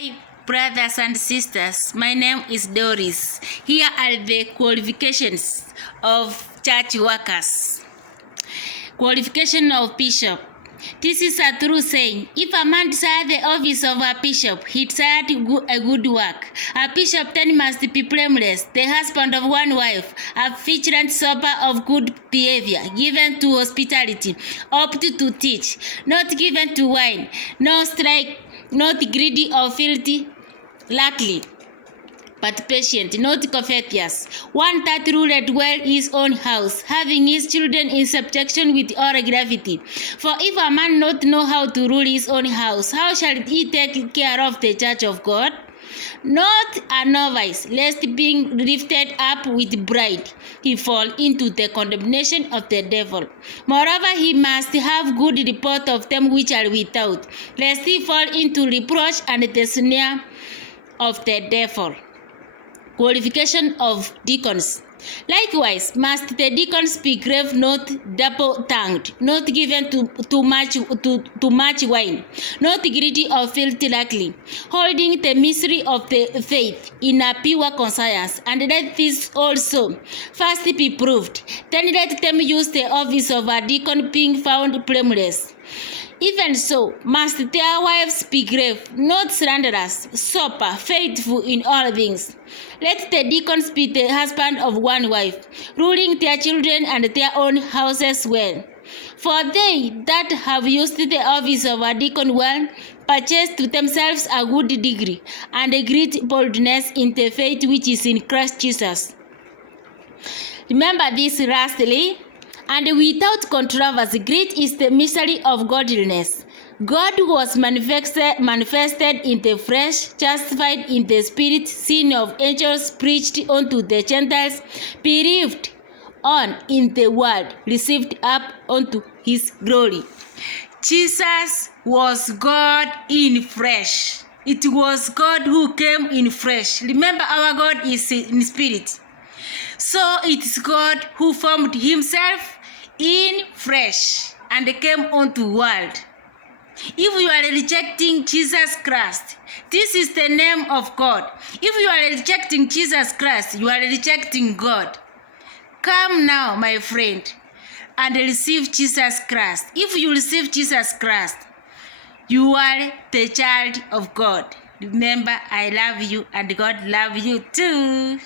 Hi, brothers and sisters. My name is Doris. Here are the qualifications of church workers. Qualification of bishop. This is a true saying. If a man desires the office of a bishop, he desired a good work. A bishop then must be blameless, the husband of one wife, a vigilant sober of good behavior, given to hospitality, opt to teach, not given to wine, no strike, not greedy or filthy, lacking, but patient, not covetous, one that ruled well his own house, having his children in subjection with all gravity. For if a man not know how to rule his own house, how shall he take care of the church of God? Not a novice, lest being lifted up with pride, he fall into the condemnation of the devil. Moreover, he must have good report of them which are without, lest he fall into reproach and the snare of the devil. Qualification of deacons. Likewise, must the deacons be grave, not double-tongued, not given to much wine, not greedy or filthy lacking, holding the mystery of the faith in a pure conscience, and let this also first be proved. Then let them use the office of a deacon, being found blameless. Even so, must their wives be grave, not slanderers, sober, faithful in all things. Let the deacons be the husband of one wife, ruling their children and their own houses well. For they that have used the office of a deacon well, purchase to themselves a good degree, and a great boldness in the faith which is in Christ Jesus. Remember this lastly, and without controversy, great is the mystery of godliness. God was manifested in the flesh, justified in the spirit, seen of angels, preached unto the Gentiles, believed on in the world, received up unto his glory. Jesus was God in flesh. It was God who came in flesh. Remember, our God is in spirit. So it is God who formed himself in flesh and came onto world. If you are rejecting Jesus Christ, this is the name of God. If you are rejecting Jesus Christ, you are rejecting God. Come now, my friend, and receive Jesus Christ. If you receive Jesus Christ, you are the child of God. Remember, I love you and God loves you too.